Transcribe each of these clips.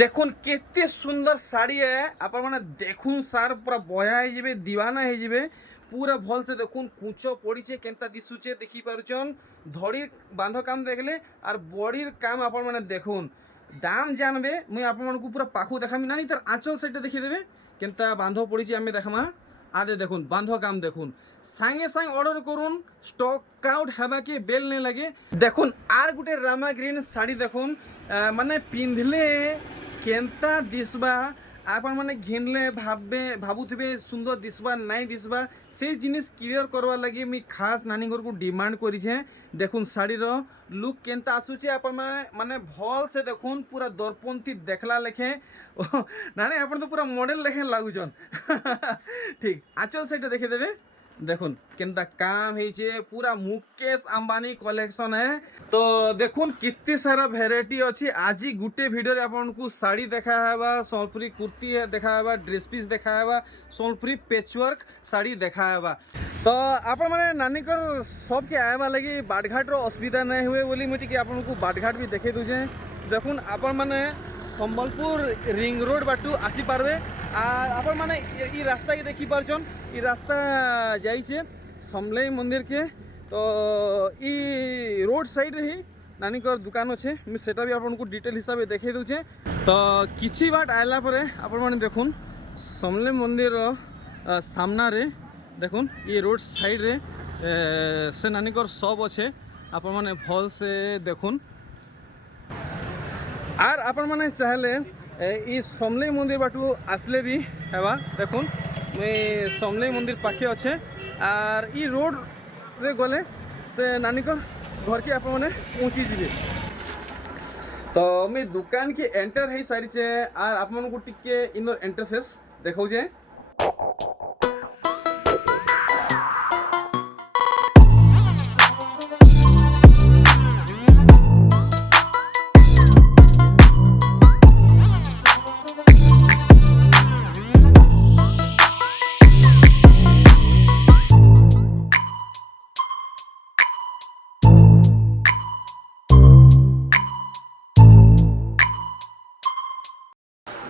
দেখুন কেতে সুন্দর শাড়ি আপনার মানে দেখুন সার পুরা বয়া হয়ে যাবে দিওয়ানা হয়ে যাবে পুরা ভলসে দেখুন কুঁচ পড়িছে কেনতা দিশুছে দেখি পারুছন ধড়ির বাঁধ কাম দেখলে আর বড়ির কাম আপনার মানে দেখুন দাম জানবে মুই আপনার পুরা পাখু দেখামি না তার আঁচল সেটা দেখিয়ে দেবে কেনতা বাঁধ পড়িছে আমি দেখামা আদে দেখুন বাঁধ কাম দেখুন সাঙ্গে সাঙ্গে অর্ডর করুন স্টক আউট হেবাকে বেল নেই লাগে দেখুন আর গোটে রামা গ্রিন শাড়ি দেখুন মানে পিঁধলে কেনতা দিশবা আপন মানে ঘিনলে ভাবুথিবে সুন্দর দিশবা নাই দিশবা সেই জিনিস ক্লিয়ার করবার লাগি আমি খাস নানি ঘরকু ডিমান্ড করিছে দেখুন শাড়ির লুক কেনতা আসুছে আপন মানে ভাল সে দেখুন পুরা দর্পন্থী দেখলা লেখে নানি আপন তো পুরা মডেল লেখে লাগুছন ঠিক আচল সেটা দেখে দেবে দেখুন কেনতা কাম হয়েছে পুরা মুকেশ আম্বানি কলেকশন তো দেখুন কেতে সারা ভ্যারাইটি ଅଛି আজি গুটে ভিডিওরে আপনার শাড়ি দেখা হেবা সম্বলপুরি কুর্তি দেখা হেবা ড্রেস পিস দেখা হেবা সম্বলপুরি পেচওয়ার্ক শাড়ি দেখা হেবা তো আপন মানে নানিকর সবকে আইবা লাগি বাটঘাটর অসুবিধা নাই हुए बोली मुझे कि आपको बाटघाट भी देखे दूचे देखुन आपण माने সম্বলপুর রিং রোড বাটু আসি পারবে আর আপন মানে এই রাস্তা কি দেখি পারছন এই রাস্তা যাইছে সমলেই মন্দির কে তো ই রোড সাইড রে হি নানিকর দোকান আছে আমি সেটা भी आपको डिटेल हिसाब से देखे दूचे तो किछि बाट आइला परे आपण माने देखुन समलेई मंदिर सामना रे देखुन ये रोड साइड रे से नानिकर सब अच्छे आपण माने भल से देखुन আর আপনার মানে চাইলে এই সমলেই মন্দির বাটু আসলে भी হেবা দেখুন মুই সমলেই মন্দির পাখে আছে আর ই রোড রে গলে সে নানিকর ঘর কে আপন মানে পৌঁছি যাবে তো আমি দোকান কি এন্টার হই সারিছে আর আপনার টিকে ইনর ইন্টারফেস দেখাউছে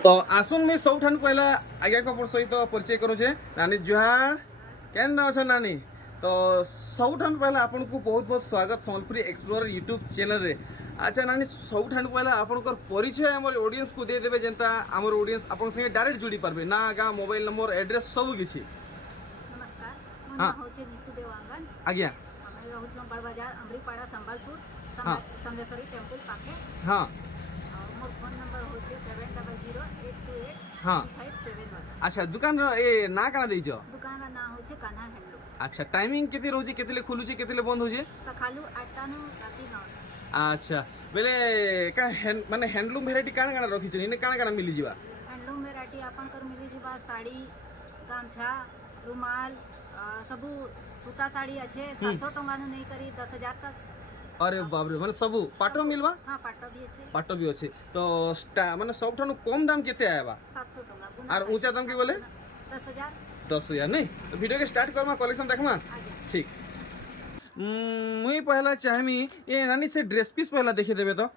तो आसुन मैं सब ठान पहला आज्ञा कपूर सहित परिचय करुचे नानी जुहार केन अच्छा नानी तो सब ठान पहला आपन को बहुत बहुत स्वागत सम्बलपुरी एक्सप्लोरर यूट्यूब चैनल रे अच्छा नानी सब ठान पहला आपनकर परिचय हमर ऑडियंस को दे देबे जेंता हमर ऑडियंस आपन संगे डायरेक्ट जुड़ी पारबे ना गा मोबाइल नंबर एड्रेस सब किछि नमस्कार मोर नाम होचे नीतू देवांगन आज्ञा हमें रहउछ बड़ बाजार अमरीपाड़ा संबलपुर हाँ। संगेश्वरी टेंपल पाके हां और मोर फोन नंबर होचे 700828 हाँ। 571 अच्छा दुकान ए ना काना देइजो दुकान रा नाम होचे कान्हा हैंडलूम अच्छा टाइमिंग केते रहउची केतेले खुलुची केतेले बंद होजे सखालू 8टा नु राती 9 अच्छा बेले का माने हैंडलूम वेराइटी काना काना रखिछ इने काना काना मिली जिबा हैंडलूम वेराइटी आपन कर मिली जीवा साड़ी गामछा रुमाल सबु सूता साड़ी अच्छे 700 टंका नु नहीं करी 10,000 तक अरे बाप रे माने सबु पाटो मिलबा हां पाटो भी अच्छे पाटो भी अछि तो माने सब ठानु कम दाम केते आयबा 700 टंका और ऊंचा दाम के बोले 10,000 10,000 नहीं तो वीडियो के स्टार्ट करमा कलेक्शन देखमा ठीक मुई पहला चाहमी ये नानी से ड्रेस पीस पहला देखि देबे तो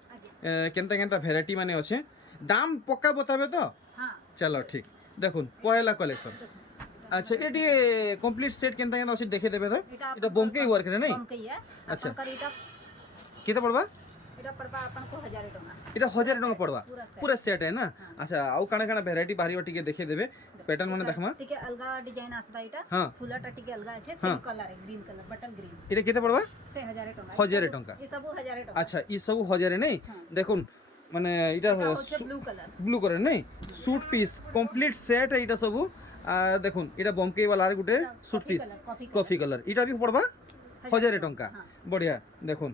केनता केनता वैरायटी माने अछि दाम पक्का बताबे तो हां चलो ठीक देखुन पहला कलेक्शन अच्छा एटी कंप्लीट सेट केनता केनता अछि देखे देबे तो एटा बोमके वर्क रे नहीं बोमके है अच्छा। अपन कर इटा केते पड़बा एटा पड़बा अपन को 1000 टंका এটা 1000 টাকা পড়বা पूरा set। পুরা সেট है ना अच्छा आउ काना काना वैरायटी बाहरी टिके देखे देबे पैटर्न माने देखमा टिके अलगा डिजाइन आसबा इटा हां फुलटा टिके अलगा আছে same colour green colour button green এটা কেতে পড়বা से 1000 टंका 1000 টাকা ये सब 1000 टंका अच्छा ई सब 1000 नहीं দেখুন মানে এটা ब्लू कलर ব্লু করে नहीं सूट पीस कंप्लीट सेट है এটা सब আর দেখুন এটা বমকে वाला আর গুটে सूट पीस কফি কালার এটা भी পড়বা 1000 টাকা বড়িয়া দেখুন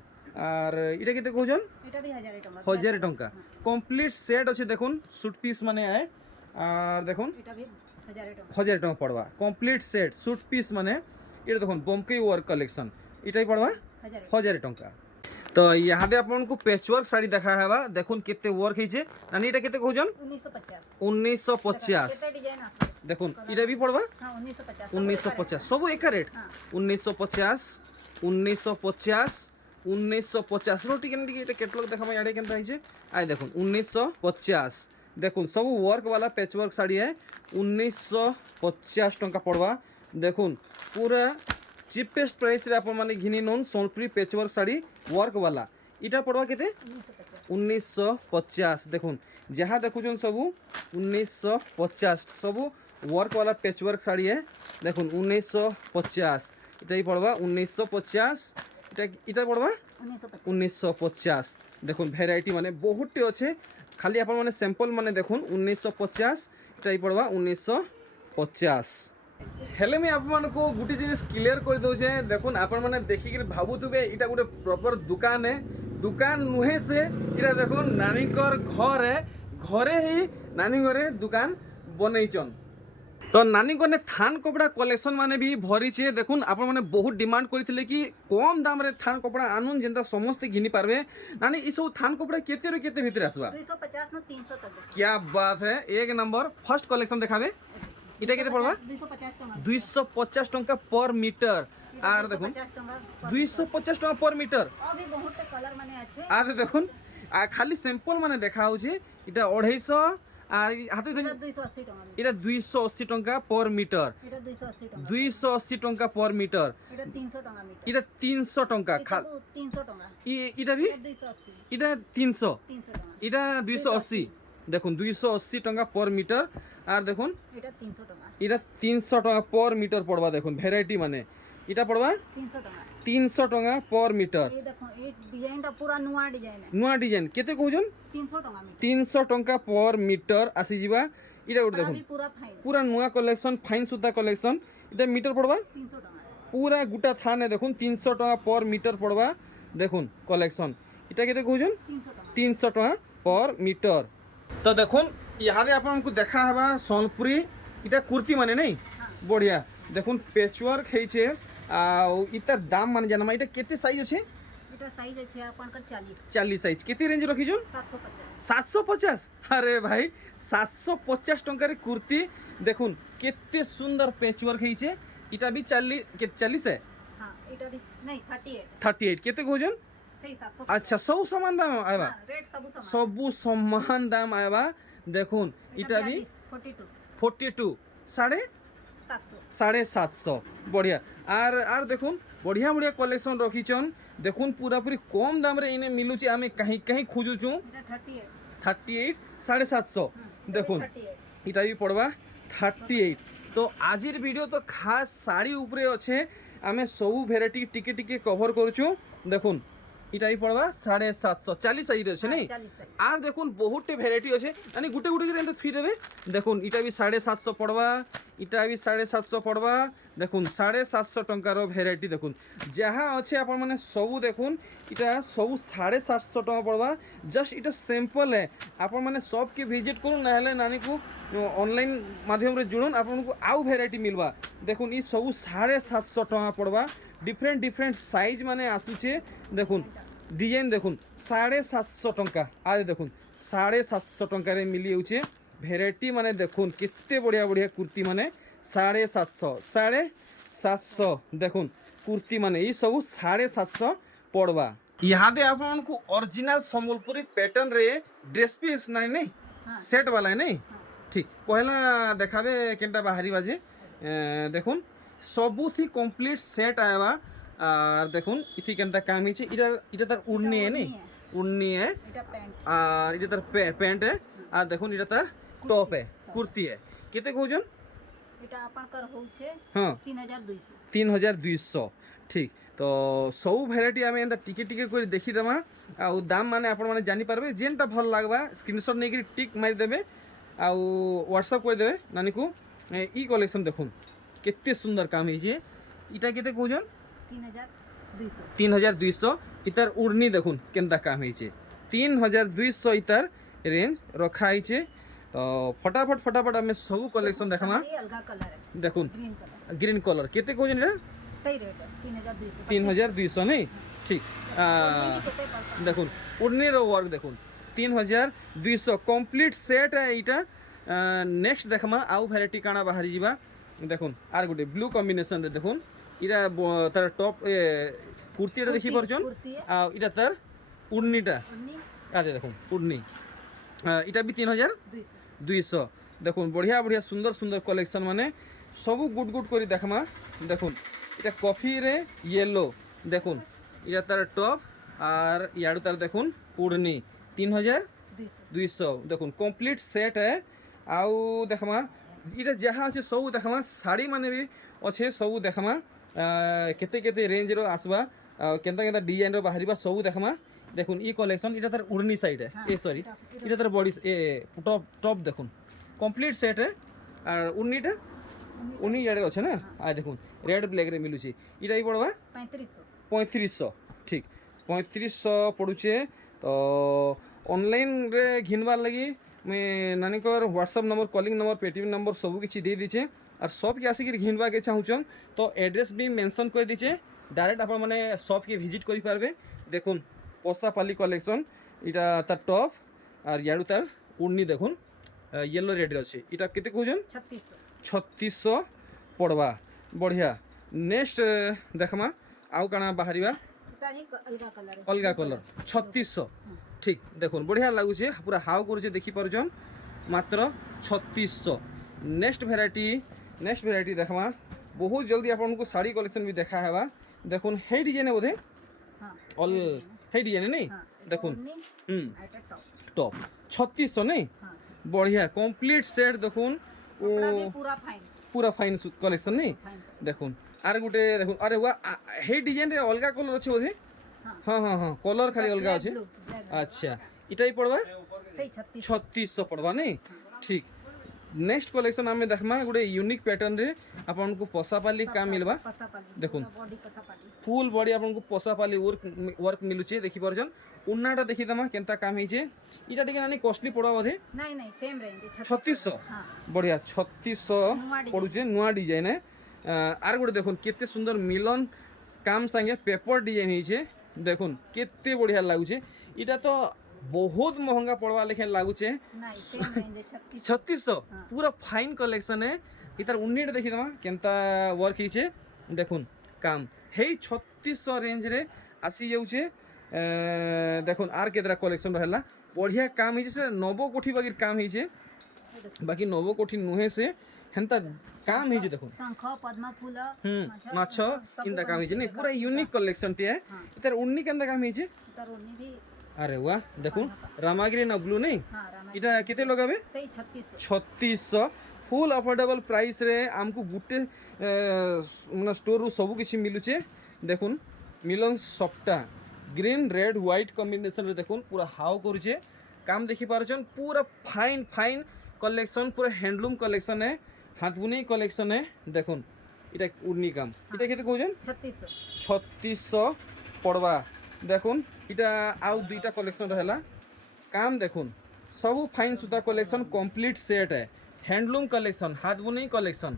আর এটা কেতে কইজন এটা भी 1000 टंका 1000 টাকা কমপ্লিট সেট আছে দেখুন सूट पीस মানে আয় আর দেখুন এটা भी 1000 टंका 1000 টাকা পড়বা কমপ্লিট সেট सूट पीस মানে এটা দেখুন বমকে ওয়ার্ক কালেকশন এটাই পড়বা 1000 টাকা তো ইয়াদে আপনাকে পেচওয়ার্ক শাড়ি দেখা হেবা দেখুন কেতে ওয়ার্ক হইছে নানি এটা কেতে কইজন 1950 1950 কেতে ডিজাइन আছে দেখুন এটা भी পড়বা हां 1950 1950 सब एक रेट 1950 1950 1950 रो टिके टिके এটা ক্যাটালগ দেখামা ইয়াডে কেনতা হইছে আই দেখুন 1950 देखुन सब वर्क वाला पैच वर्क साड़ी है 1950 टंका पड़वा। देखुन पूरा चीपेस्ट प्राइस रे अपन माने घिनी नोन Sonepuri patch work sari work वाला इटा पड़वा केते 1950। देखुन जहाँ देखुन सबू 1950 सबू वर्क वाला पैच वर्क साड़ी है। देखुन 1950 इटा ही पड़वा 1950 इटा पड़वा 1950। देखुन भेराइटी माने बहुत अच्छे खाली अपन माने सैंपल माने देखुन 1950 इटा ही पड़वा 1950। हेले मैं आप मान को गोटे जिनिस क्लियर कर दउछे। देखुन आपण माने देखि के भाबुतबे इटा गोटे प्रॉपर दुकान है। दुकान नुहे से इटा देखुन नानी कर घर है। घरे ही नानी घरे दुकान बनैचन। तो नानी को ने थान कपड़ा कलेक्शन माने भी भरी छे। देखुन आपण माने बहुत डिमांड करथिले कि कम दाम रे थान कपड़ा आनुन जेंता समस्त घिनी पारबे। नानी ई सब थान कपड़ा केते रे केते भीतर आसबा 250 न 300 तक। क्या बात है। एक नंबर फर्स्ट कलेक्शन देखाबे इटा केते पड़बा 250 टका 250 टंका पर मीटर। आर देखुन 250 टंका पर मीटर। अभी बहुत कलर माने अच्छे आर देखुन खाली सैंपल माने देखा होछे इटा 250 आर हाथे देखुन 280 टका इटा 280 टंका पर मीटर। এটা 280 টাকা 280 टंका पर मीटर। এটা 300 টাকা মিটার इटा 300 टंका এটা 300 টাকা इटा भी 280 इटा 300 300 টাকা इटा 280। देखुन 280 टंका पर मीटर। आर देखुन এটা 300 টাকা इटा 300 टंका पर मीटर पड़वा। देखुन भेराइटी माने इटा पड़वा 300 টাকা 300 टंका पर मीटर। এই দেখো এই ডিজাইনটা পুরা নয়া ডিজাইন नुआ डिजाइन केते कहउजन 300 টাকা মিটার 300 टंका पर मीटर आसी जीवा। इटा गोटे देखुन अभी पूरा फाइन पूरा नुआ कलेक्शन फाइन सूता कलेक्शन इटा मीटर पड़वा 300 টাকা पूरा गुटा थाने देखुन 300 टंका पर मीटर पड़वा। देखुन कलेक्शन इटा केते कहउजन 300 টাকা 300 टंका पर मीटर। तो देखुन यहाँ आपको देखा हवा सोनपुरी इटा कुर्ती माने नहीं बढ़िया। देखुन पेचवर्क है इतार दाम माने जाना इटा केते साइज अच्छे এটা সাইজ আছে আপনার 40 40 साइज केते रेंज रखिछन 750 750। अरे भाई 750 टंका रे कुर्ती देखुन केते सुंदर पेचवर्क है इटा भी 40 है हां এটা भी नहीं 38 38 केते कहउजन सही 750 अच्छा सब समान दाम आएबा रेट सब समान सबु समान दाम आएबा। देखुन इटा भी 42 42 साढ़े 700 750 बढ़िया। आर देखुन बढ़िया बढ़िया कलेक्शन रखीचन। देखुन पूरा पूरी कम दाम रे इने मिलुची आमे कहीं कहीं खोजुचु এটা 38 38 750। देखुन 38 इटा भी पड़वा 38। तो आजिर वीडियो तो खास साड़ी उपरे अच्छे आमे सबू भेराइटी टिके टिके कवर करूचु। देखुन इटा भी पड़वा 750 40 साइज अच्छे नहीं 40 आर देखुन बहुत भेराइटी अच्छे यानी गुटे गुटे के फी देवे। देखुन इटा भी 750 पड़वा इटा भी 750 पड़वा। देखुन 750 टंकार भेराइटी देखुन जहाँ अच्छे आप मैंने सबू देखुन इटा सबू 750 टंका पड़वा। जस्ट इटा सिंपल है आप मैंने सबके विजिट करूँ ना नानी को ऑनलाइन माध्यम रे जुड़न आपको आउ भेराइटी मिलवा। देखुन ये सबू 750 टंका पड़वा। डिफरेंट डिफरेंट साइज माने आसुचे। देखुन डिजाइन देखुन 750 टंका आज देखुन 750 टंका रे मिली होचे भेराइटी माने देखुन कितने बढ़िया बढ़िया कुर्ती माने 750 देखुन कुर्ती माने ये सब 750 पड़वा। यहाँ दे आपको ओरिजिनल संबलपुरी पैटर्न रे ड्रेस पीस नहीं सेट वाला है नहीं ठीक पहला देखाबे केनटा बाहरी बाजे देखुन सबू थी कंप्लीट सेट आएबा। और देखुन इथि केनता काम हिचे इटा तार उड़नी है नहीं उड़नी है এটা প্যান্ট और इटा तार पैंट है और देखुन इटा तार टॉप है कुर्ती है केते कहउजन এটা আপনার হচ্ছে हाँ 3200 3200 ठीक। तो सब भेराइटी आम एंता टिके टिके कर देखीदेमा आउ दाम माने आपण माने जानी पारबे जेनटा भल लागबा स्क्रीनशॉट नेकरी टिक मारि देबे आउ व्हाट्सएप कर देबे नानी को ई कलेक्शन देखुन केते सुंदर काम हिचे इटा केते कहउजन 3200 3200 इतार उड़नी देखुन केनता काम हिचे 3200 इतार रेंज रखा हिचे। तो फटाफट फटाफट आम सब कलेक्शन देखामा ये अलगा कलर है देखुन ग्रीन कलर ग्रीन कलर केते कहउजन इटा सही रेट है 3200 3200 नहीं ठीक देखुन उड़नी रो वर्क देखुन 3200 कंप्लीट सेट है इटा। नेक्स्ट देखमा आउ भेराइटी काना बाहरी जीवा देखुन आर गोटे ब्लू कॉम्बिनेशन रे देखुन इटा तार टॉप कुर्ती देखी पारछन आ इटा तार उड़नीटा उन्नी आजे देखुन उड़नी এটা বি 3200 দেখুন বঢ়িয়া বঢ়িয়া সুন্দর সুন্দর কলেকশন মানে সবু গুড গুড করে দেখমা দেখুন এটা কফি রে ইয়েলো দেখুন এটা তার টপ আর ইয়াড়ু তার দেখুন উড়নি 3200 দেখুন কমপ্লিট সেট है आउ देखमा इटा जहाँ अच्छे सब देखमा शाड़ी माने भी अच्छे सब देखमा केते केते रेंज रो आसबा केंता केंता डिजाइन रो बाहरिबा सब देखमा देखुन ई कलेक्शन इटा तार उड़नी साइड है ए सॉरी इटा तार बॉडी ए टॉप टॉप देखुन कंप्लीट सेट है और उड़नीटा उड़नी याडे अच्छे ना आ देखुन रेड ब्लैक रे मिलुची इटा ही पड़वा 3500 ठीक 3500 पड़ुचे तो ऑनलाइन रे घिनबार लगी मैं नानीकर WhatsApp number calling number Paytm number सब किसी दे दीचे और शॉप के आसिक घिनवा के चाहूचन तो एड्रेस भी मेंशन कर दीचे डायरेक्ट आप मैंने शॉप के विजिट करि पारबे देखुन पोसापाली कलेक्शन इटा तार टॉप और याडू तार उड़नी देखुन येलो रेड अच्छे इटा केते कहउजन 3600 पड़वा बढ़िया नेक्स्ट देखमा आउ काना बाहरिबा अलगा कलर 3600 ठीक देखुन बढ़िया लगुचे पूरा हाउ करुचे देखि पारुछन मात्र 3600 नेक्स्ट वेराइटी देखमा बहुत जल्दी आपन को साड़ी कलेक्शन भी देखा हेबा देखुन हे डिजाइन बोधे ऑल हे डिजाइन नहीं देखुन टॉप 3600 नहीं बढ़िया कंप्लीट सेट देखुन पूरा फाइन कलेक्शन नहीं देखुन आर गुटे देखुन अरे वाह हे डिजाइन रे अलगा कलर अच्छे बोधे हाँ हाँ हाँ कलर खाली अलग अच्छे अच्छा इटा ही पड़वा 3600 पड़वा नहीं ठीक नेक्स्ट कलेक्शन आम देखमा गोटे यूनिक पैटर्न रे आपन को पसापाली काम मिलवा देखुन फुल बॉडी आपन को पसापाली वर्क मिलुचे देखि परजन उन्नाटा देखि दमा केनता काम हिचे इटा टिके नानी कॉस्टली पड़वा बोधे नहीं सेम रेंज 3600 बढ़िया 3600 पड़ुचे नुआ डिजाइन है आर गोटे देखुन केते सुंदर मिलन काम संगे पेपर डिजाइन हिचे देखुन केते बढ़िया लागुचे इटा तो बहुत महंगा पड़वा लेखे लागुचे 3600 पूरा फाइन कलेक्शन है इतार उन्नीट देखि दमा केनता वर्क हिचे देखुन काम हे 3600 रेंज रे आसी जाउचे देखुन आर केतरा कलेक्शन रहला बढ़िया काम हिचे से नवो कोठी बागिर काम हिचे बाकी नवो कोठी नुहे से हेंता काम हिचे देखुन शंख पद्म फूल माछ इंदा काम हिचे नहीं पूरा यूनिक कलेक्शन टे इतार उन्नी केंदा काम हिचे अरे वाह देखुन रामागिरी ना ब्लू नहीं इटा केते लगाबे 3600 फुल अफोर्डेबल प्राइस रे हमको गुटे माने स्टोर रु सब किछि मिलुचे देखुन मिलन सफ्टा ग्रीन रेड व्हाइट कॉम्बिनेशन रे देखुन पूरा हाउ करूचे काम देखि पारछन पूरा फाइन फाइन कलेक्शन पूरा हैंडलूम कलेक्शन है हाथ बुनी कलेक्शन है देखुन इटा उड़नी काम इटा केते कहउजन 3600 पड़वा देखुन इटा आउ दुईटा कलेक्शन रहला काम देखुन सब फाइन सूता कलेक्शन कंप्लीट सेट है हैंडलूम कलेक्शन हाथ बुनी कलेक्शन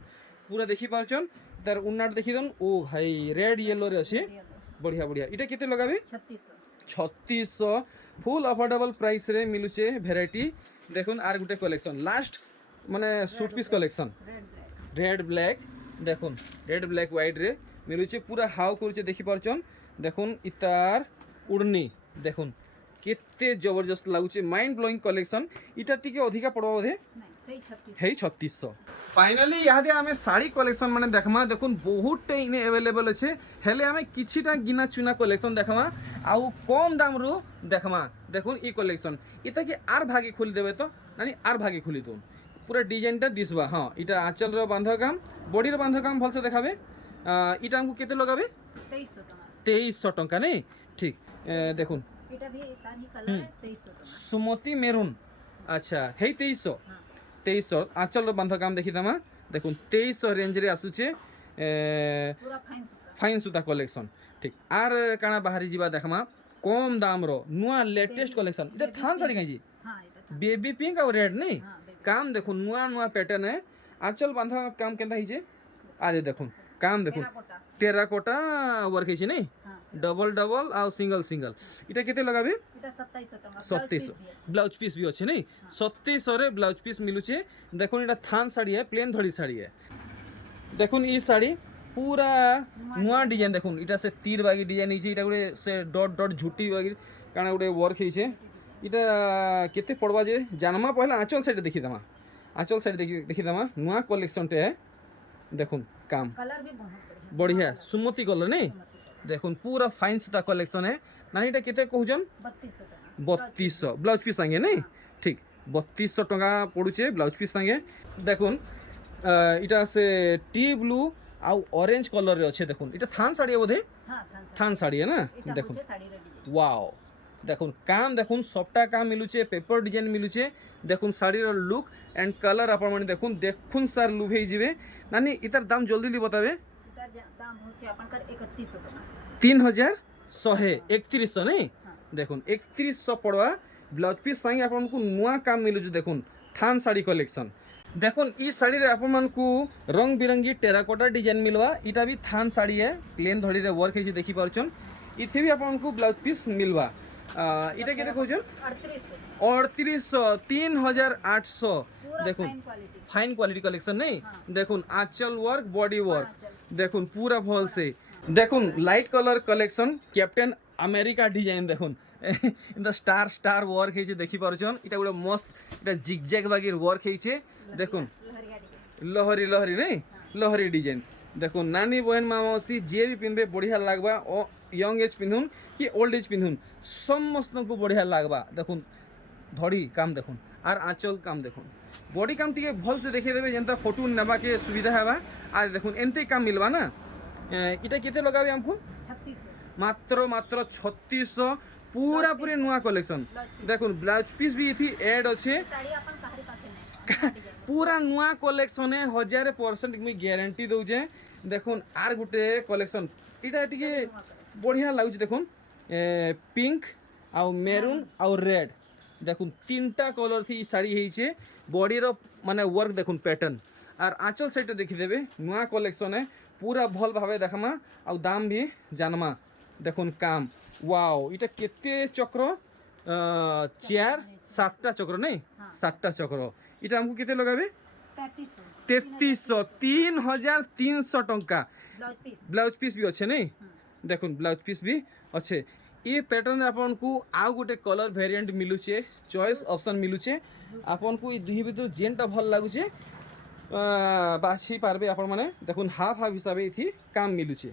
पूरा देखि पारछन तार उन्नाट देखि दन ओ भाई रेड येलो रे अछि बढ़िया बढ़िया इटा केते लगाबे 3600 फुल अफोर्डेबल प्राइस रे मिलुचे वेराइटी देखुन आर गुटे कलेक्शन लास्ट माने suit piece collection red black देखुन रेड ब्लैक व्हाइट रे मिलुचे पूरा हाउ करूचे देखि पारछन देखुन इतार उड़नी देखुन केते जबरदस्त लागुचे माइंड ब्लोइंग कलेक्शन इटा टिके अधिका पड़वा बोधे हे 3600 फाइनली यादे आमे साड़ी कलेक्शन माने देखमा देखुन बहुत टे इने अवेलेबल अछि हेले आमे किछिटा गिना चुना कलेक्शन देखमा आउ कम दाम रु देखमा देखुन ई कलेक्शन इता के आर भागे खोली देबे तो नानी आर भागे खोली दोन पूरा डिजाइन टा दिसबा हां इटा आंचल रो बांध काम बॉडी रो बांध काम भलसे देखाबे इटा हमको केते लगाबे 2300 टंका नहीं ठीक देखुन इटा भी तानी कलर है 2300 सुमति मेरून अच्छा हे 2300 आंचल रो बांध काम देखि दमा देखुन 2300 रेंज रे आसुचे पूरा फाइन सूता कलेक्शन ठीक आर काना बाहरी जीवा देखमा कम दाम रो नुआ लेटेस्ट कलेक्शन इटा थान साड़ी काई जी हां इटा बेबी पिंक और रेड नहीं काम देखुन नुआ नुआ पैटर्न है आंचल बांध काम केंदा हिजे आज देखुन काम देखुन टेराकोटा वर्क हिचे नहीं डबल डबल आ सिंगल सिंगल इटा केते लगाबे इटा 2700 टका 2700 ब्लाउज पीस भी अच्छे नहीं 2700 रे ब्लाउज पीस मिलुचे देखुन इटा थान साड़ी है प्लेन धड़ी साड़ी है देखुन ई साड़ी पूरा नुआ डिजाइन देखुन इटा से तीर बागी डिजाइन हिचे इटा गुडे से डॉट डॉट झुटी बागी काना गुडे वर्क हिचे এটা কেতে পড়বা যে জানমা পহলা আঁচল সাইডে দেখি দেমা আঁচল সাইড দেখি দেমা নুয়া কলেকশনটে দেখুন কাম कलर भी बहुत बढ़िया बढ़िया सुमति कलर नहीं देखुन पूरा फाइन सूता कलेक्शन है नानी এটা কেতে কহুজন 3200 3200 ব্লাউজ পিস সাঙ্গে নেই ঠিক 3200 টাকা পড়ুছে ব্লাউজ পিস সাঙ্গে দেখুন এটা আছে টি ব্লু আউ অরেঞ্জ কলর রে আছে দেখুন এটা থান শাড়ি বোধে हां থান শাড়ি है ना এটা দেখুন হচ্ছে শাড়ির ডিজাইন ওয়াও দেখুন কাম দেখুন সবটা কাম মিলুছে পেপর ডিজাইন মিলুছে দেখুন শাড়ির লুক এন্ড কালার আপন মানে দেখুন দেখুন স্যার লুভ হয়ে যাবে নানি ইতার দাম জলদি বতাবে এটার দাম হচ্ছে আপনার 3100 টাকা 3131 নেই দেখুন 3100 পড়বা ব্লাউজ পিস সাইং আপনার নূয়া কাম মিলুছে দেখুন থান শাড়ি কলেকশন দেখুন ই শাড়ির আপনার রং বিরঙ্গি টেরাকোটা ডিজাইন মিলবা এটা भी থান শাড়ি है প্লেন ধড়িরে ওয়ার্ক হয়েছে দেখি পারছন ইথে भी আপনার ব্লাউজ পিস মিলবা এটা কেতে কইছন 3800 3800 দেখুন fine quality fine quality collection नहीं देखुन आंचल वर्क बॉडी वर्क देखुन पूरा भल से देखुन light colour collection captain America design देखुन in the star star work है देखी पारछन এটা গুলো মস্ত এটা জিগজ্যাগ বাগির ওয়ার্ক হইছে দেখুন लहरिया डिजाइन লহরি লহরি नहीं লহরি ডিজাइन দেখুন নানি বহেন মামাসি যে भी পিনবে বঢ়িয়া লাগবা ও यंग एज पिंधुन कि ओल्ड एज पिंधुन समस्त को बढ़िया लागबा देखुन धड़ी काम देखुन आर आंचल काम देखुन बॉडी काम टिके भल से देखिए देबे जेनता फोटो नेबा के सुविधा हेबा आज देखुन एनते काम मिलबा ना इटा केते लगाबे हमको 3600 मात्र मात्र 3600 पूरा पूरी नुआ कलेक्शन देखुन ब्लाउज पीस भी इथि ऐड अच्छे साड़ी अपन काहरी पाछे नहीं पूरा नुआ कलेक्शन है 1000% मुई गारंटी दउजे देखुन आर गुटे कलेक्शन इटा टिके बढ़िया लाଗୁଛି দেখুন পিঙ্ক আউ মেরুন আউ রেড দেখুন তিনটা কলর থি শাড়ি হইছে বডির মানে ওয়ার্ক দেখুন প্যাটার্ন আর আঁচল সাইডে দেখি দেবে নয়া কলেকশনে পুরা ভাল ভাবে দেখামা আউ দাম भी জানমা দেখুন কাম ওয়াও এটা কেতে চক্র চেয়ার 7টা চক্র নেই 7টা চক্র এটা আমকু কেতে লাগাবে 3300 3300 टंका ब्लाउज ब्लाउज पीस पीस भी अच्छे नहीं देखुन ब्लाउज पीस भी अच्छे ये पैटर्न आपन को आउ गोटे कलर वेरिएंट मिलुचे चॉइस ऑप्शन मिलुचे आपन को ई दुही भितर जेनटा भल लागुचे बाछी पारबे आपन माने देखुन हाफ हाफ हिसाब इथि काम मिलुचे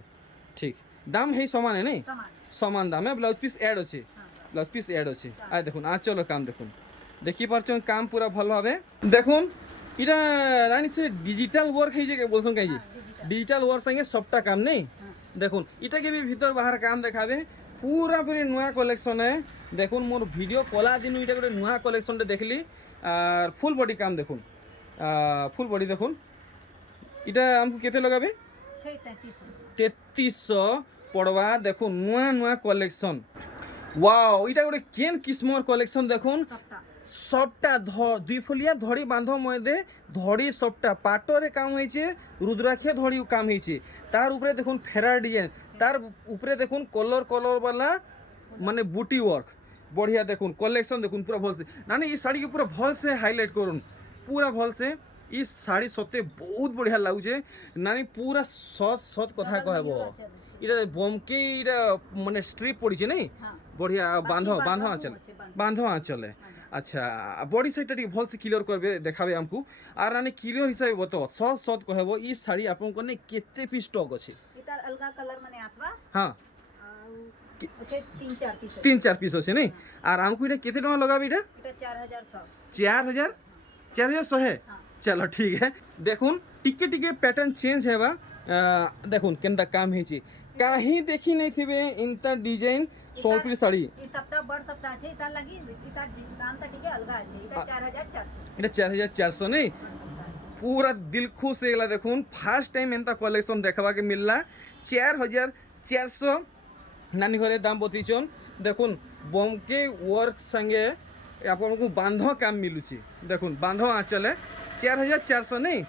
ठीक दाम है समान है नहीं सामान समान दाम है ब्लाउज पीस ऐड अच्छे ब्लाउज पीस ऐड अच्छे आ देखुन आ चलो काम देखुन देखी पारछन काम पूरा भल भाबे देखुन इटा रानी से डिजिटल वर्क है जे बोलछन काई डिजिटल वर्क संगे सबटा काम नहीं देखुन इटा के भी भीतर बाहर काम देखाबे पूरा पूरी नुआ कलेक्शन है देखुन मोर वीडियो कला दिन इटा गोटे नुआ कलेक्शन टे देखली और फुल बॉडी काम देखुन फुल बॉडी देखुन इटा हमको केते लगाबे से 3300 3300 पड़वा देखुन नुआ नुआ कलेक्शन वाओ इटा गोटे केन किस्मर कलेक्शन देखुन सबटा सबटा दुई फलिया धड़ी बांध मध्य धड़ी सबटा पाटरे काम होइछे रुद्राक्ष धड़ी काम होइछे तार ऊपर देखुन फेरा डिजाइन तार ऊपर देखुन कलर कलर वाला माने बूटी वर्क बढ़िया देखुन कलेक्शन देखुन पूरा भल से नानी ई साड़ी के पूरा भल से हाईलाइट करुन पूरा भल से ई साड़ी सते बहुत बढ़िया लागुचे नानी पूरा सत सत कथा कहबो इटा बमके इटा माने स्ट्रिप पड़ीछे नहीं बढ़िया बांधो बांधो आंचल बांधो आंचल है अच्छा बॉडी साइडटा टी भल से क्लियर करबे देखाबे हमकु आर नानी क्लियर हिसाब बताओ सत सत कहबो ई साड़ी आपन कोने केते पीस स्टॉक अछि इतार अलगा कलर माने आसबा हां अच्छे 3-4 पीस 3-4 पीस अछि नहीं आर हमकु इटा केते टका लगाबे इटा इटा 4100 4100 है चलो ठीक है देखुन टिके टिके पैटर्न चेंज हेबा देखुन केनता काम हेछि काहे देखि नै थिबे इंता डिजाइन सोलपुरी साड़ी ई सप्ताह बड़ सप्ताह আছে इतार লাগি इतार दाम ता टिके अलगा আছে এটা 4400 এটা 4400 नहीं पूरा दिल खुश हेला देखुन फर्स्ट टाइम एंता कलेक्शन देखबा के मिलला 4400 नानी घरे दाम बतीचन देखुन बमके वर्क संगे आपन को बांधो काम मिलुची देखुन बांधो आंचल है 4400 नहीं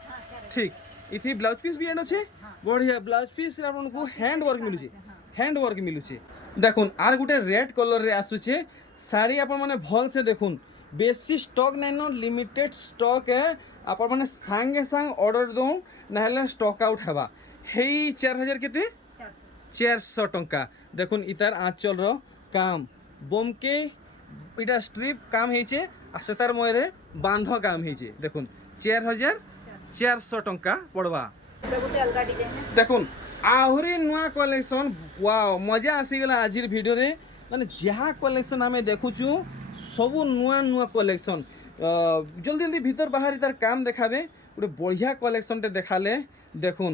ठीक इथि ब्लाउज पीस भी एंड अच्छे बढ़िया ब्लाउज पीस आपन को हैंड वर्क मिलुची हैंड वर्क मिलुची देखुन आर गुटे रेड कलर रे आसुचे साड़ी आपन माने भल से देखुन बेसी स्टॉक नै नो लिमिटेड स्टॉक है आपन माने संगे संग ऑर्डर दो नहले स्टॉक आउट हेबा हेई 4000 केते 400 टंका देखुन इतार आंचल रो काम बमके এটা স্ট্রিপ কাম হয়েছে আর সেতার মধ্যে বাঁধ কাম হয়েছে দেখুন 4400 টঙ্কা পড়বা। এটা গোটে অলগা ডিজাইন দেখুন আহুরি নূয়া কলেকশন ওয়াও মজা আসিগলা আজির ভিডিওরে মানে যাহা কলেকশন আমি দেখুছু সবু নূয়া নূয়া কলেকশন জলদি জলদি ভিতর বাহারি তার কাম দেখাবে গোটে বঢ়িয়া কলেকশনটে দেখালে দেখুন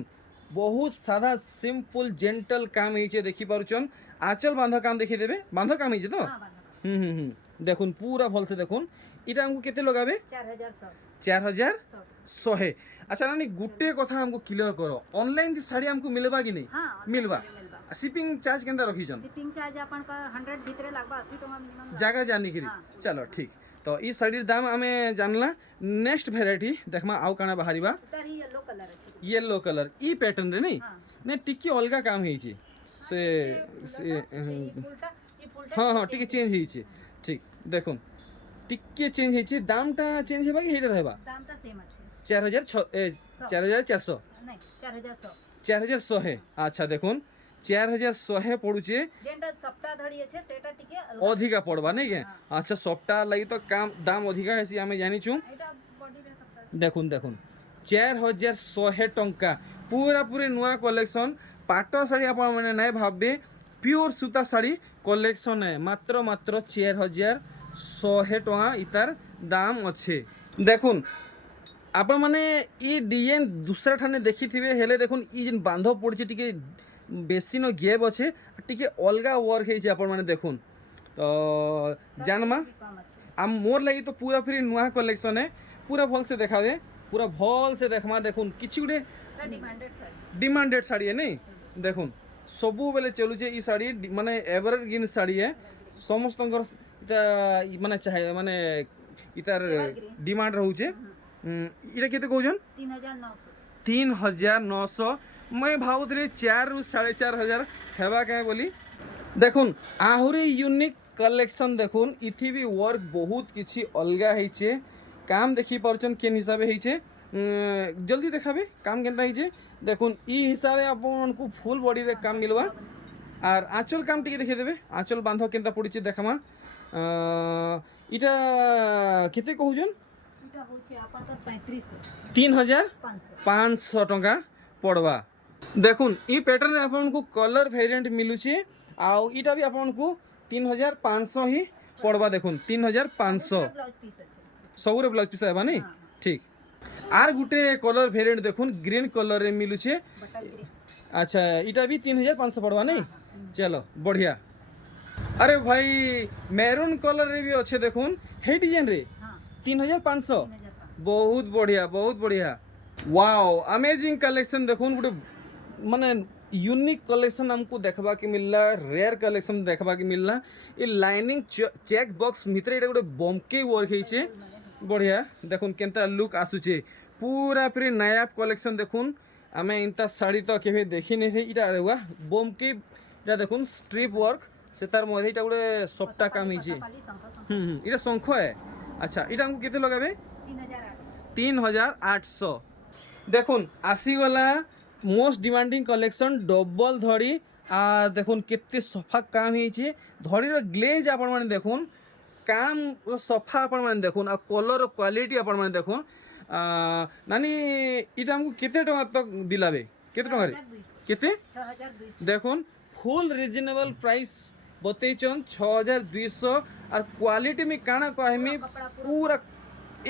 বহুত সাদা সিম্পল জেন্টল কাম হয়েছে দেখি পারুছন আঁচল বাঁধ কাম দেখি দেবে বাঁধ কাম হয়েছে তো হ্যাঁ বাঁধা হুম দেখুন পুরা ভালসে দেখুন এটা আমাকে কেতে লগাবে 4100 4100। अच्छा नानी गुटे कथा हमको क्लियर करो ऑनलाइन दी साड़ी हमको मिलबा कि नहीं हाँ मिलबा शिपिंग चार्ज केंदा रखी छन शिपिंग चार्ज अपन का 100 भीतरे लागबा 80 टका मिनिमम जगह जानी करी हाँ। चलो ठीक तो ई साड़ीर दाम हमें जानला नेक्स्ट वेराइटी देखमा आउ काना बाहरीबा तार ही येलो कलर अछि येलो कलर ई पैटर्न रे नहीं हाँ ने टिकी अलगा काम हेची से फुलटा हाँ हाँ टिकी चेंज हेची ठीक देखुन टिकी चेंज हेची दामटा चेंज हेबा कि हेडे रहबा दामटा सेम अछि 4400 नहीं 4100 4100 है अच्छा देखुन 4100 पड़ुचे जेंटा सप्ताह धड़ी अछि सेटा टिके अधिका पड़वा नहीं के अच्छा सप्ताह लगी तो काम दाम अधिका है आम जानी छू एटा बॉडी रे सप्ताह देखुन देखुन 4100 टंका पूरा पूरी नुआ कलेक्शन पाट शाड़ी आप नहीं भावे प्योर सूता शाड़ी कलेक्शन है मात्र मात्र 4100 टଙ୍କା इतार दाम अच्छे देखुन आपण माने ई डिजाइन दूसरा ठाने देखी थे हेले देखुन ई जेन बांध पड़ी टिके बेसी न गैप अच्छे टिके अलगा वर्क है आपण माने देखुन तो जानमा कम अछि आम मोर लगी तो पूरा फिर नुआ कलेक्शन है पूरा भल से देखावे पूरा भल से देखमा देखुन किछि गुटे डिमांडेड साड़ी है नहीं देखुन सबू बेले चलुचे ई साड़ी माने एवरग्रीन साड़ी है समस्त माने चाहे माने इतार डिमांड रहउचे इटा केते कहउछन 3900 मैं भावुଥିଲି 4 ରୁ 4500 हेबा के बोली देखुन आहुरी यूनिक कलेक्शन देखुन इथि भी वर्क बहुत किछि अलगा heiছে काम देखि परछन केन हिसाबे heiছে जल्दी देखाबे काम केनता heiছে देखुन ई हिसाबे आपन को फुल बॉडी रे काम मिलवा और आंचल काम टिके देखि देबे आंचल बांध केनता पड़िছে देखामा इटा केते कहउछन एटा होछि अपन का 3500 3500 टंका पड़वा देखुन ई पैटर्न रे आपन को कलर वेरिएंट मिलुचे आउ इटा भी आपन को 3500 ही पड़वा देखुन 3500 ब्लाउज पीस अछि सबरे ब्लाउज पीस आबा नहीं ठीक आर गुटे कलर वेरिएंट देखुन ग्रीन कलर रे मिलुचे बटल ग्रीन अच्छा इटा भी 3500 पड़वा नहीं चलो बढ़िया अरे भाई मैरून कलर रे भी अच्छे देखुन हे डिजाइन रे हां 3500 3500 बहुत बढ़िया वाओ अमेजिंग कलेक्शन देखुन गोटे माने यूनिक कलेक्शन हमको देखबा के मिलला रेयर कलेक्शन देखबा के मिलला ये लाइनिंग चेक बॉक्स भितर एटा गोटे बमके वर्क हेचे बढ़िया देखुन केनता लुक आसुचे पूरा फिर नया कलेक्शन देखुन आमे इंता साड़ी तो केबे देखि नै थे इटा रे वाह बमके इटा देखुन स्ट्रिप वर्क सेतार मध्ये इटा गोटे सफ्टा काम हेचे इटा शंख है अच्छा इटा हमको केते लगाबे 3800 देखुन आसीगला मोस्ट डिमांडिंग कलेक्शन डबल धड़ी आ देखुन केते सफा काम हेचे धड़ीर ग्लेज आपण माने देखुन काम सफा आपण माने देखुन आ कलर क्वालिटी आपण माने देखुन नानी इटा हमको केते टका तक दिलाबे केते टका रे केते 6200 देखुन फुल रिजनेबल प्राइस बतैचन 6200 और क्वालिटी में काना कहमी पूरा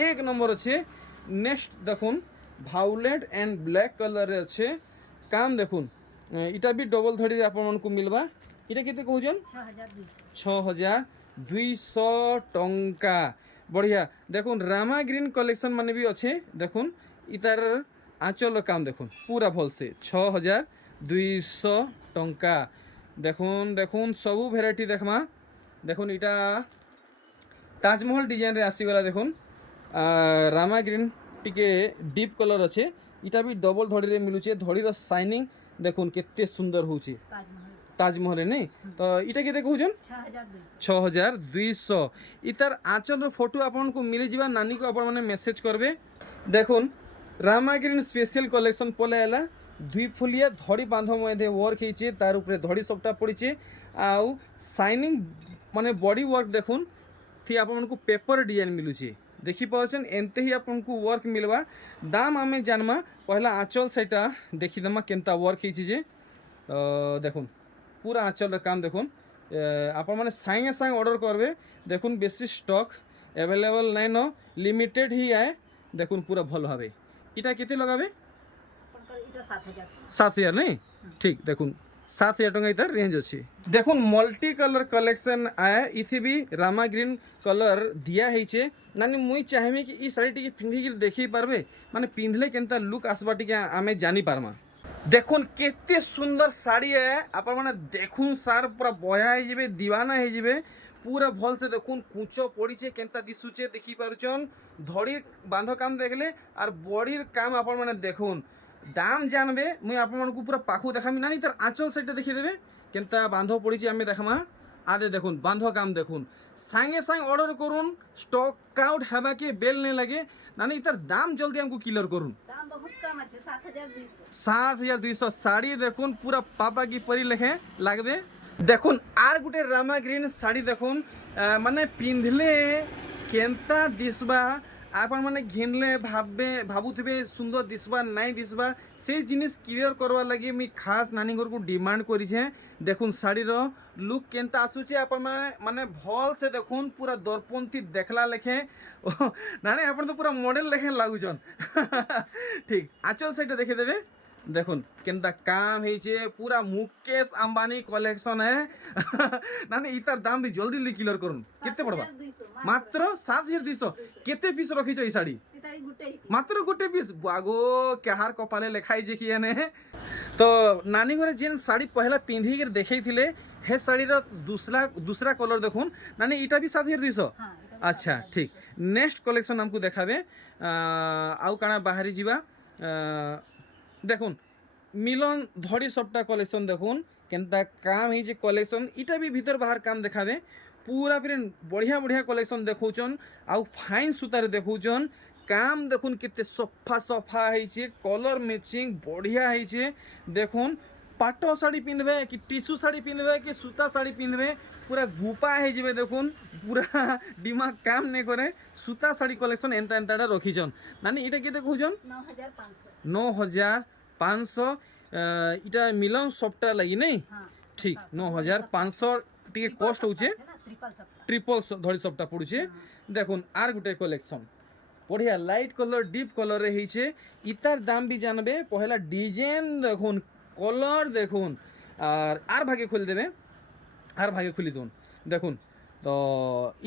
एक नंबर अच्छे नेक्स्ट देखुन भायोलेट एंड ब्लैक कलर रे अच्छे काम देखुन इटा भी डबल धड़ी रे आपन को मिलबा इटा केते कहउजन 6200 टंका बढ़िया देखुन रामा ग्रीन कलेक्शन माने भी अच्छे देखुन इतार आंचल काम देखुन पूरा भल से 6200 टंका देखुन देखुन सबू भेराइटी देखमा देखुन इटा ताजमहल डिजाइन रे आसीगला देखुन रामा ग्रीन टिके डीप कलर अच्छे इटा भी डबल धड़ी रे मिलुचे धड़ी रो शाइनिंग देखुन केते सुंदर होउची ताजमहल रे नहीं तो इटा केते कहउजन 6200 इतार आंचल रो फोटो आपन को मिल जिबा नानी को आपन माने मैसेज करबे देखुन रामा ग्रीन स्पेशल कलेक्शन पलेला दुई फुलिया धड़ी बांध मध्ये वर्क हेचे तार ऊपर धड़ी सबटा पड़ीचे आउ शाइनिंग माने बॉडी वर्क देखुन थी आपको पेपर डिजाइन मिलूचे देखिपार्छन एंते ही आपको वर्क मिलवा दाम आमे जानमा पहला आंचल सेटा देखीदमा केनता वर्क होइछि जे देखुन पूरा आंचल काम देखुन आपण माने सागे सागे ऑर्डर करबे देखुन बेसी स्टॉक अवेलेबल नाइन न लिमिटेड ही आए देखुन पूरा भल भावे इटा केते लगाबे ଆପଣଙ୍କର ଏଇଟା 7000 7000 नहीं ठीक देखुन 7000 टंका इधर रेंज अच्छी देखुन मल्टी कलर कलेक्शन आए इथे भी रामा ग्रीन कलर दिया है नानी मुई चाहमी कि ई साड़ी टी पिंधि के देखि पारबे माने पिंधले केनता लुक आसबा टी आमे जानी पारमा देखुन केते सुंदर साड़ी है आपण माने देखुन सार पूरा बया है जिबे दीवाना है जिबे पूरा भल से देखुन कुचो पड़ीचे केनता दिसुचे देखि पारुचन धड़ी बांध काम देखले और बॉडीर काम आपण माने देखुन दाम जानबे मुई आपन को पूरा पाखु देखामी नानी तार आंचल सेट देखि देबे केनता बांध पड़ीचे आमे देखामा आदे देखुन बांध काम देखुन सांगे सांगे ऑर्डर करुन स्टॉक आउट हेबा के बेल नहीं लगे नानी तार दाम जल्दी हमको क्लियर करुन দাম বহুত কম আছে 7200 7200 শাড়ি দেখুন পুরা পাপা কি পরি লেখে লাগবে দেখুন আর গোটে রামা গ্রিন শাড়ি দেখুন মানে পিঁধলে কেনতা দিসবা আপন মানে ঘিনলে ভাবুথিবে সুন্দর দিসবা নাই দিসবা সেই জিনিস ক্লিয়ার করবার লাগি আমি খাস নানি ঘরকু ডিমান্ড করিছে দেখুন শাড়ির লুক কেনতা আসুছে আপন মানে ভল সে দেখুন পুরা দর্পণথি দেখলা লেখে নানি আপন তো পুরা মডেল লেখে লাগুছন ঠিক আঁচল সাইডটা দেখে দেবে দেখুন কেনতা কাম হয়েছে পুরা মুকেশ আম্বানি কলেকশন है নানি ইতার দাম भी জলদি জলদি ক্লিয়ার করুন কেতে পড়বা 7200 মাত্র 7200 কেতে পিস রখিছো এই শাড়ি এই শাড়ি গুটেই মাত্র গোটে পিস বাগো কাহার কপালে লেখাই যে কি এনে তো নানি ঘরে যেন শাড়ি পহলা পিঁধি के দেখাইছিলে হে শাড়ির दूसरा कलर দেখুন নানি এটা भी 7200 हां अच्छा ठीक नेक्स्ट कलेक्शन हमको देखाबे आउ काना बाहरी जीवा देखुन मिलन धड़ी सबटा कलेक्शन देखुन केनता काम ही जे कलेक्शन इटा भी भीतर बाहर काम देखाबे पूरा फिर बढ़िया बढ़िया कलेक्शन देखौचन आउ फाइन सूतार देखौचन काम देखुन केते सफा सफा है कलर मैचिंग बढ़िया है देखुन पाटो साड़ी पिंधबे कि टिश्यू साड़ी पिंधबे कि सूता साड़ी पिंधबे पूरा गुपा है जिबे देखुन पूरा दिमाग काम नहीं करे सूता साड़ी कलेक्शन एंता एंता रखीचन नानी इटा केते कहउचन 9500 9500 इटा मिलन सफ्टा लगी नहीं हां ठीक 9500 टी कॉस्ट होचे ट्रिपल धड़ी सफ्टा पड़ुचे देखुन आर गुटे कलेक्शन बढ़िया लाइट कलर डीप कलर रे हिचे इतार दाम भी जानबे पहला डिजाइन देखुन कलर देखुन और आर भागे खोल देबे आर भागे खुली दून देखुन तो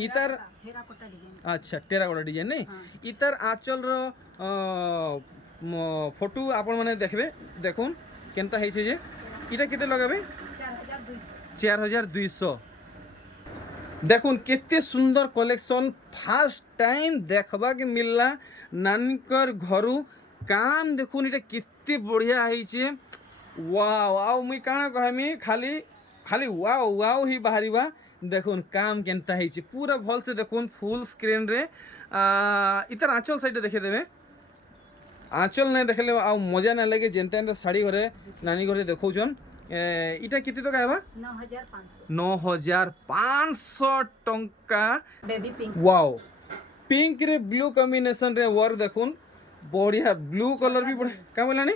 इतार टेराकोटा डिजाइन अच्छा टेराकोटा डिजाइन नहीं इतार आंचल रो फोटो आपण माने देखबे देखुन केनता हेचे जे इटा केते लगाबे 4200 देखुन केते सुंदर कलेक्शन फर्स्ट टाइम देखबा के मिलला नानकर घरु काम देखुन इटा केते बढ़िया हेचे वाओ आओ मुई काना कहमी खाली खाली वाओ वाओ ही बाहरीबा देखुन काम केनता हेचे पूरा भल से देखुन फुल स्क्रीन रे इतर आंचल साइड देखे देबे आंचल नहीं देखले आ मजा ना लगे जेनता एंता साड़ी घरे नानी घरे देखौछन इटा केते टका हेबा 9500 टंका बेबी पिंक वाओ पिंक रे ब्लू कॉम्बिनेशन रे वर्क देखुन बढ़िया ब्लू कलर भी बढ़िया का बोलानी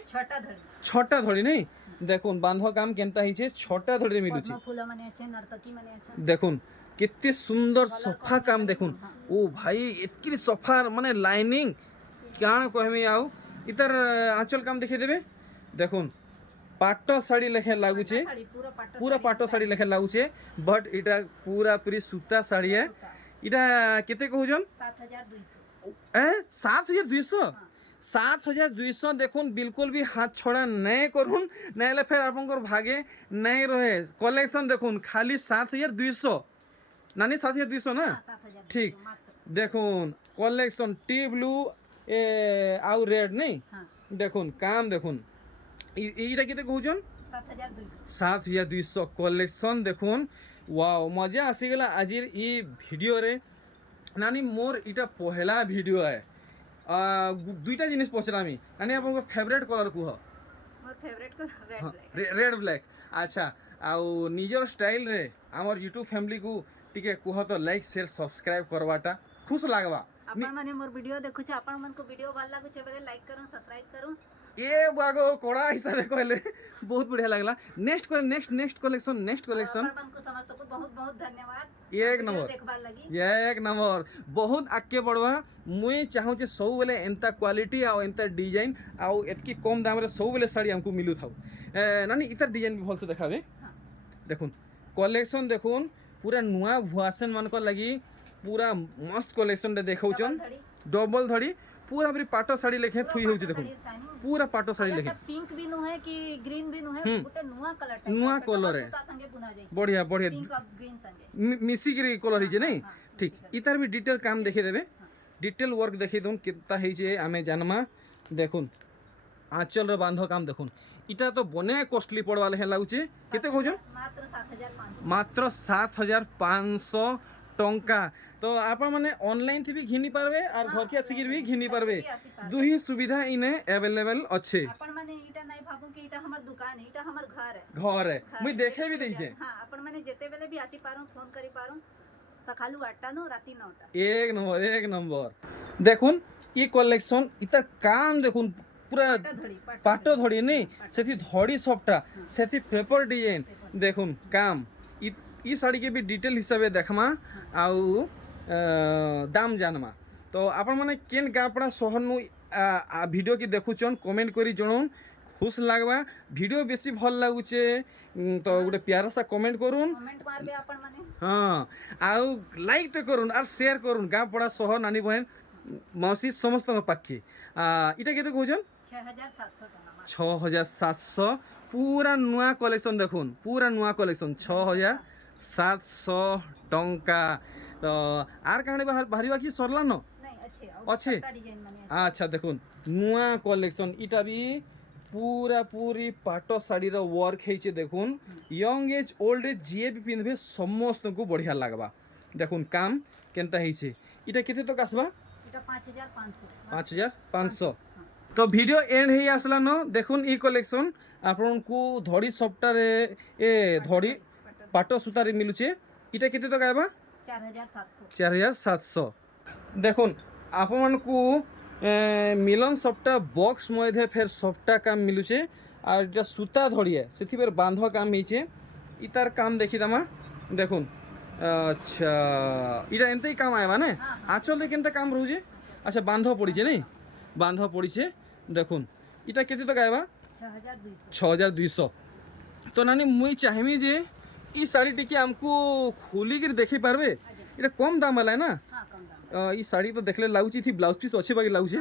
छटा धड़ी नहीं देखुन बांध काम केनता हिचे छटा धड़ी मिलुची पद्म फूल माने আছে नर्तकी माने আছে देखुन केते सुंदर सफा काम देखुन ओ भाई इतकी सफा माने लाइनिंग काण कहमी आउ इतर आंचल काम देखे देबे देखुन पाटो साड़ी लेखे लागुचे पूरा पाटो साड़ी लेखे लागुचे बट इटा पूरा पूरी सूता साड़ी है इटा केते कहउजन 7200 7200 देखुन बिल्कुल भी हाथ छोड़ा नहीं करुन नहीं फिर आपंकर भागे नहीं रहे कलेक्शन देखुन खाली 7200 नानी 7200 ना ठीक देखुन कलेक्शन टी ब्लू आउ रेड नहीं देखुन काम देखुन এইটা কেতে কহুছন 7200 কলেকশন দেখুন ওয়াও মজা আসি গলা আজির ই ভিডিও রে নানি মোর এটা পহলা ভিডিও है দুইটা জিনিস পছরামি নানি আপনার ফেভারিট কলর কুহ मोर फेवरेट कलर रेड ब्लैक अच्छा आउ निजर स्टाइल रे आमर यूट्यूब फैमिली को टिके कुह तो लाइक शेयर सब्सक्राइब करवाटा खुश लागवा आपण माने मोर वीडियो देखु छे आपण मन को वीडियो भल लागु छे बेले लाइक करू सब्सक्राइब करू ए बागो कोड़ा हिसाब कहले बहुत बढ़िया लागला नेक्स्ट कलेक्शन आपण मन को समस्त को बहुत बहुत धन्यवाद एक वीडियो नंबर देखबार लगी एक नंबर बहुत आगे बढ़वा मुई चाहूँ जे सब बेले एंता क्वालिटी आ एंता डिजाइन आ एतकी कम दाम रे सब बेले साड़ी हमको मिलू थाउ नानी इतर डिजाइन भी भल से देखाबे देखुन कलेक्शन देखुन पूरा नुआ भुआसन मन को लगी पूरा मस्त कलेक्शन रे देखौचन डबल धड़ी पूरा पूरी पाटो साड़ी लेखे थुई होउची देखुन पूरा पाटो साड़ी लेखे पिंक भी नु है कि ग्रीन भी नु है गोटे नुआ कलर टाइप नुआ कलर है संगे बुना जाई बढ़िया बढ़िया पिंक और ग्रीन संगे मिसी गिरी कलर हिजे नहीं ठीक इतार भी डिटेल काम देखे देबे डिटेल वर्क देखि दून कितना हिजे आमे जानमा देखुन आंचल रे बांधो काम देखुन इटा तो बने कॉस्टली पड़वा ले लागुचे केते कहजो मात्र 7500 टंका तो आपण माने ऑनलाइन थी भी घिनी पारबे और घर के आसिक भी घिनी पारबे दुही सुविधा इने अवेलेबल अच्छे आपण माने इटा नहीं भाबू कि इटा हमर दुकान है इटा हमर घर है मुई देखे भी देई छे हां आपण माने जेते बेले भी आसी पारू फोन करी पारू सखालू 8टा नो राती 9टा एक नंबर देखुन ई कलेक्शन इता काम देखुन पूरा पाटो धड़ी नहीं सेथि धड़ी सबटा सेथि पेपर डिजाइन देखुन काम ई साड़ी के भी डिटेल हिसाब देखमा आउ दाम जानमा तो आपण माने केन गापड़ा शहर नु वीडियो की देखुचन कमेंट करी जणन खुश लागबा वीडियो बेसी भल लागुचे तो गोटे प्यारा सा कमेंट करूँ कमेंट मारबे आपण माने हाँ आउ लाइक तो करूँ और शेयर करूँ गापड़ा शहर नानी बहन मौसी समस्त पाखे इटा केते कहजन 6700 टका 6700 पूरा नुआ कलेक्शन देखुन पूरा नुआ कलेक्शन 6700 टंका तो आर काणे बाहरी बाकी सरला न अच्छे अच्छा देखुन नुआ कलेक्शन इटा भी पूरा पूरी पाटो साड़ी रो वर्क हेचे देखुन यंग एज ओल्ड एज जे भी पिनबे समस्त को बढ़िया लागबा देखुन काम केनता हेचे इटा केते तो आसबा इटा 5500 तो वीडियो एंड हे आसला न देखुन ई कलेक्शन आपन को धड़ी सप्ताह रे ए धड़ी पाटो सूता रे मिलुचे इटा केते तो गायबा 4700 देखुन आपन को मिलन सप्ताह बॉक्स मध्य फिर सप्ताह काम मिलुचे और इटा सूता धड़ी है सेथि पर बांधो काम हिचे इतार काम देखि दमा देखुन अच्छा इटा एंते ही काम आएबा ने आचल रे केनता काम रहउजे अच्छा बांधो पड़ीचे नहीं बांधो पड़ीचे देखुन इटा केते तो गायबा 6200 तो नानी मुई चाहिमी जे ई साड़ी टिके हमको खोली के देखि पारबे इटा कम दाम वाला है ना ई साड़ी तो देखले लाउची थी ब्लाउज पीस अच्छे बाकी लाउचे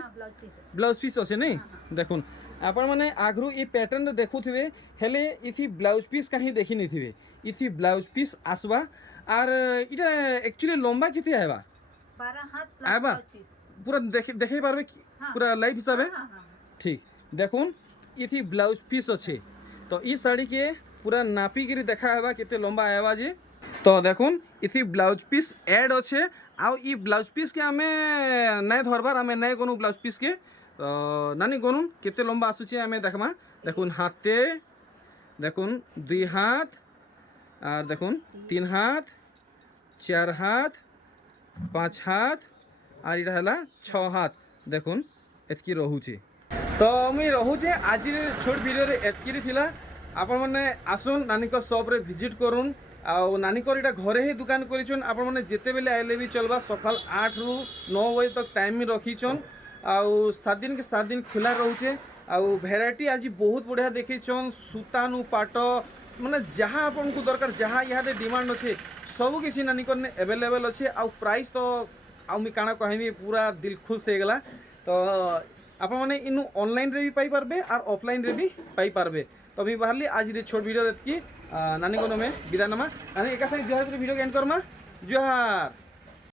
ब्लाउज पीस अच्छे नहीं देखुन आपण माने आगरू ई पैटर्न देखुथिबे हेले इथि ब्लाउज पीस काहे देखि नहीं थिबे इथि ब्लाउज पीस आसबा और इटा एक्चुअली लंबा किथे आएबा 12 हाथ आएबा पूरा देखे पारबे पूरा लाइव हिसाब है ठीक देखुन इथि ब्लाउज पीस अच्छे तो ई साड़ी के पूरा नापी करी देखा हेबा केते लंबा आएबा जे तो देखुन इथि ब्लाउज पीस ऐड अच्छे आउ ई ब्लाउज पीस के आमे नै धरबार आमे नै कोनु ब्लाउज पीस के नानी कोनु केते लंबा आसुचे आमे देखमा देखुन हाथे देखुन 2 हाथ और देखुन 3 हाथ 4 हाथ 5 हाथ और इटा हला 6 हाथ देखुन एतकी रहुचे तो मुई रहुचे आज छोट वीडियो रे एतकी थिला आपण माने आसुन नानी को शॉप रे विजिट करूँ आउ नानी को इटा घरे ही दुकान करिछन आपण माने जेते बेले आइले भी चलबा सकाल 8 रु 9 बजे तक टाइम में रखीछन आउ 7 दिन के 7 दिन खुला रहउचे आउ वेराइटी आज बहुत बढ़िया देखिछन सूतानु पाटो माने जहाँ आपन को दरकार जहाँ यहाँ डिमांड अच्छे सब किसी नानी को अवेलेबल अच्छे आउ प्राइस तो आउ मी काना कहमी पूरा दिल खुश हो गला तो आप मैंने इनु ऑनलाइन रे भी पाई पारबे और ऑफलाइन रे भी पाई पारबे तो अभी बाहरली आज ये छोट वीडियो की नानी को में विदा नमा नानी एक साथ जोहार वीडियो एंड करमा जोहार।